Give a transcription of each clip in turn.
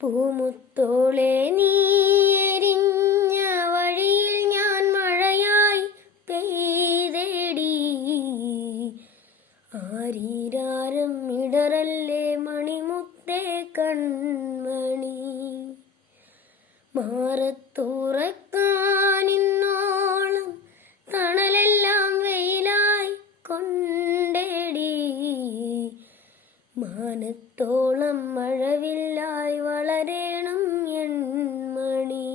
പൂമുത്തോളെ നീ എരിഞ്ഞ വഴിയിൽ ഞാൻ മഴയായി പെയ്തേടി. ആരീരാരം ഇടറല്ലേ മണിമുത്തേ കൺമണി. മാറത്തുറക്കാനിന്നോളം മാനത്തോളം മഴവില്ലായി വളരണം എൺമണി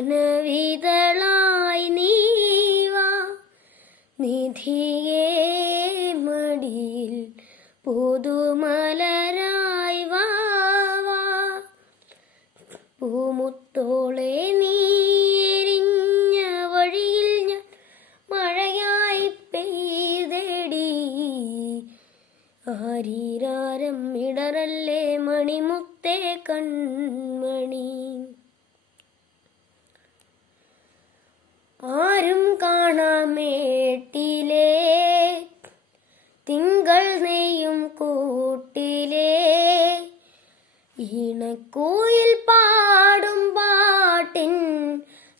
കനവിതളായി നീവാ. നിധിയേ മടിയിൽ പുതുമലരായി വാവാ. പൂമുത്തോളെ നീരിഞ്ഞ വഴിയിൽ ഞാൻ മഴയായി പെയ്തെടി. ആരീരാരം ഇടറല്ലേ മണിമുത്തേ കൺമണി ഈണക്കൂയിൽ പാടും പാട്ടിൻ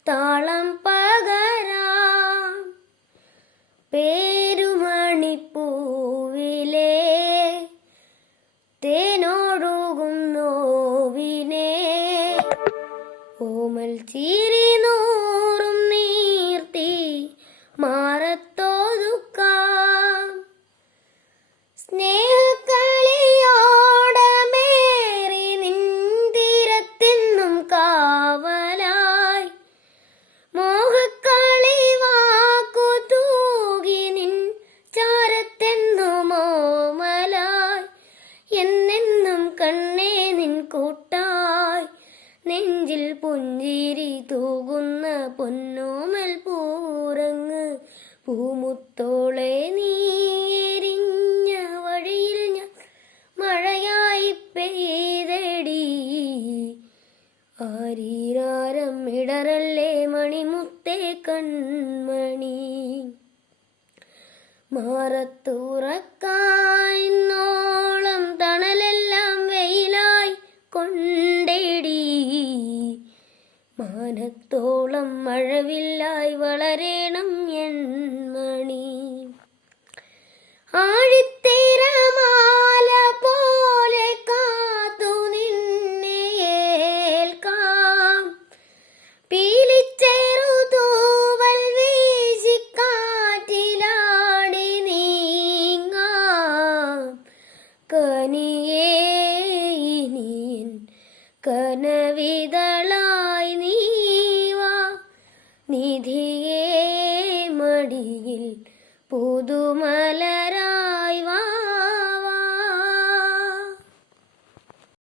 താളം പകരാം. പേരുമണിപ്പൂവിലെ തേനോടുകും നോവിനെ. ഓമൽ ചീരി നൂറും കൂട്ടായി നെഞ്ചിൽ പുഞ്ചിരി തൂകുന്ന പൊന്നോമൽ പൂരങ്ങ്. പൂമുത്തോളെ നീരിഞ്ഞ വഴിയിൽ ഞാൻ മഴയായി പെയ്തടി. ആരീരാരം ഇടറല്ലേ മണിമുത്തേ കൺമണി. മാറത്തുറക്കായി തണലെല്ലാം മാനത്തോളം മഴവില്ലായി വളരണം എൺമണി ആഴിത്തിരമാല പോലെ കാത്തു നിന്നേൽക്കാം പീലിച്ചേറു തൂവൽ വീശിക്കാറ്റിലാടി നീങ്ങാം. കനിയേ ഇനിയൻ നീവാ நிதியே மடியில் புதுமலராய்வா